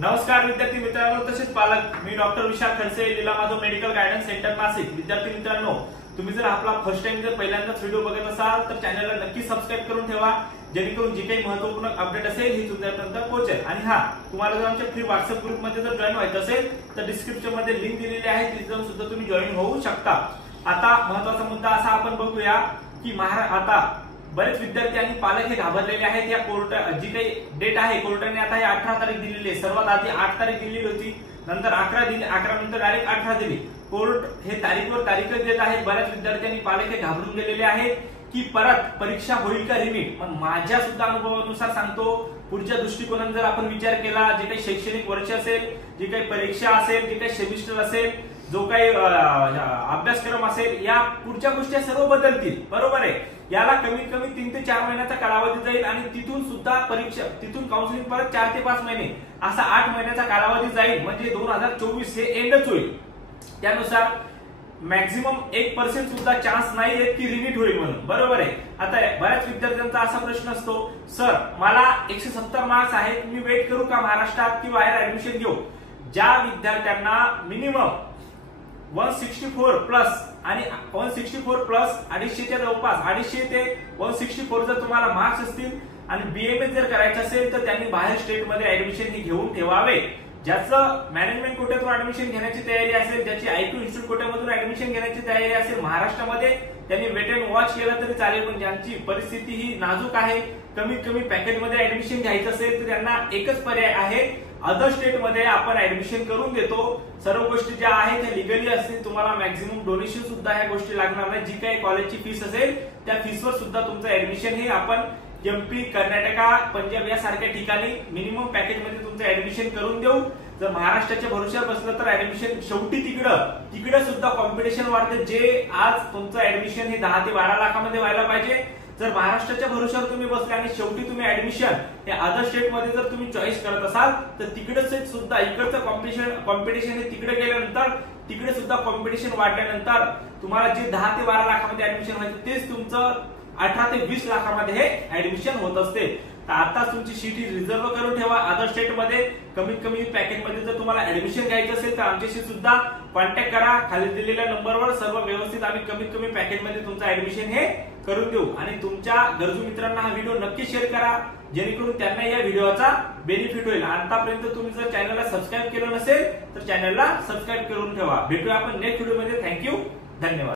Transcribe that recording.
नमस्कार विद्यार्थी मित्रांनो तसेच पालक, मी doctor Vishal Khadse, Leela Madhav medical guidance centre Nashik. विद्यार्थी मित्रांनो, तुम्ही जर आपला फर्स्ट टाइम जर पहिल्यांदाच व्हिडिओ बघत असाल तर चॅनलला नक्की सबस्क्राइब करून ठेवा, जेणेकरून जी काही महत्त्वपूर्ण अपडेट असेल ही तुमच्यापर्यंत पोहोचेल। आणि हा, तुम्हाला जर आमच्या फ्री व्हॉट्सअप ग्रुप मध्ये जर जॉईन व्हायचं असेल तर डिस्क्रिप्शन मध्ये लिंक दिलेली आहे, तिथे जाऊन सुद्धा तुम्ही जॉईन होऊ शकता। आता महत्त्वाचा मुद्दा असा आपण बघूया की आता बरेच विद्यार्थी आणि पालक हे घाबरलेले आहेत। या कोर्ट जी काही डेट आहे कोर्टाने आता 18 तारीख दिलेली आहे। सर्वात आधी 8 तारीख दिलेली होती, नंतर 11 दिली, 11 नंतर डायरेक्ट 18 दिली। कोर्ट हे तारीखवर तारीखच देत आहे। बऱ्याच विद्यार्थी आणि पालक हे घाबरून गेलेले आहेत की परत परीक्षा होईल का रिपीट। पण माझ्या सुद्धा अनुभवानुसार सांगतो, पुढच्या दृष्टिकोनाने जर आपण विचार केला, जे काही शैक्षणिक वर्ष असेल, जी काही परीक्षा असेल, जे काही सेमिस्टर असेल, जो काही अभ्यासक्रम असेल, या पुढच्या गोष्टी सर्व बदलतील, बरोबर आहे। याला कमीत कमी 3 ते 4 महिन्याचा कालावधी जाईल आणि तिथून सुद्धा परीक्षा, तिथून काउन्सिलिंग परत 4 ते 5 महिने, असा 8 महिन्याचा कालावधी जाईल। म्हणजे 2024 हे एंडच होईल। त्यानुसार मॅक्झिमम 1% सुद्धा चान्स नाहीये की रिपीट होईल म्हणून, बरोबर आहे। आता बऱ्याच विद्यार्थ्यांचा असा प्रश्न असतो, सर मला 170 मार्क्स आहेत, मी वेट करू का महाराष्ट्रात की बाहेर ऍडमिशन घेऊ। ज्या विद्यार्थ्यांना मिनिमम 164 प्लस आणि 164 प्लस 250च्या जवळपास 250 ते 164 जर तुम्हाला मार्क्स असतील आणि बीएमएस जर करायचं असेल तर त्यांनी बाहेर स्टेट मध्ये ऍडमिशन हे घेऊन ठेवावे। ज्याचं मॅनेजमेंट कोट्यातून ऍडमिशन घेण्याची तयारी असेल, ज्याची आयक्यू इन्स्टिट्यूट कोट्यामधून ऍडमिशन घेण्याची तयारी असेल महाराष्ट्रामध्ये, त्यांनी वेट अँड वॉच केलं तरी चालेल। पण ज्यांची परिस्थिती ही नाजूक आहे, कमीत कमी पॅकेजमध्ये ऍडमिशन घ्यायचं असेल तर त्यांना एकच पर्याय आहे, अदर स्टेट मध्ये आपण ऍडमिशन करून देतो। सर्व गोष्टी ज्या आहेत त्या लिगली असतील, तुम्हाला मॅक्झिमम डोनेशन सुद्धा ह्या गोष्टी लागणार नाही। जी काही कॉलेजची फीस असेल त्या फीसवर सुद्धा तुमचं ऍडमिशन हे आपण एमपी, कर्नाटका, पंजाब यासारख्या ठिकाणी मिनिमम पॅकेज मध्ये तुमचं ऍडमिशन करून देऊ। जर महाराष्ट्राच्या भरोश्यावर बसलं तर ऍडमिशन शेवटी तिकडे सुद्धा कॉम्पिटिशन वाढते। जे आज तुमचं ऍडमिशन हे 10 ते 12 लाखामध्ये व्हायला पाहिजे, जर महाराष्ट्राच्या भरोश्यावर तुम्ही बसले आणि शेवटी तुम्ही ऍडमिशन हे अदर स्टेट मध्ये जर तुम्ही चॉईस करत असाल तर तिकडेच सुद्धा इकडचं कॉम्पिटिशन हे तिकडे गेल्यानंतर, तिकडे सुद्धा कॉम्पिटिशन वाढल्यानंतर तुम्हाला जे 10 ते 12 लाखामध्ये ऍडमिशन व्हायचं तेच तुमचं 18 ते 20 लाखामध्ये हे ऍडमिशन होत असते। तर आता तुमची सीट ही रिझर्व्ह करून ठेवा अदर स्टेट मध्ये। कमीत कमी पॅकेज मध्ये जर तुम्हाला ऍडमिशन घ्यायचं असेल तर आमच्याशी सुद्धा कॉन्टॅक्ट करा, खाली दिलेल्या नंबरवर। सर्व व्यवस्थित आम्ही कमीत कमी पॅकेज मध्ये तुमचं ऍडमिशन हे करून देऊ। आणि तुमच्या गरजू मित्रांना हा व्हिडिओ नक्की शेअर करा, जेणेकरून त्यांना या व्हिडिओचा बेनिफिट होईल। आतापर्यंत तुम्ही जर चॅनलला सबस्क्राईब केलं नसेल तर चॅनलला सबस्क्राईब करून ठेवा। भेटूया आपण नेक्स्ट व्हिडिओ मध्ये। थँक्यू, धन्यवाद।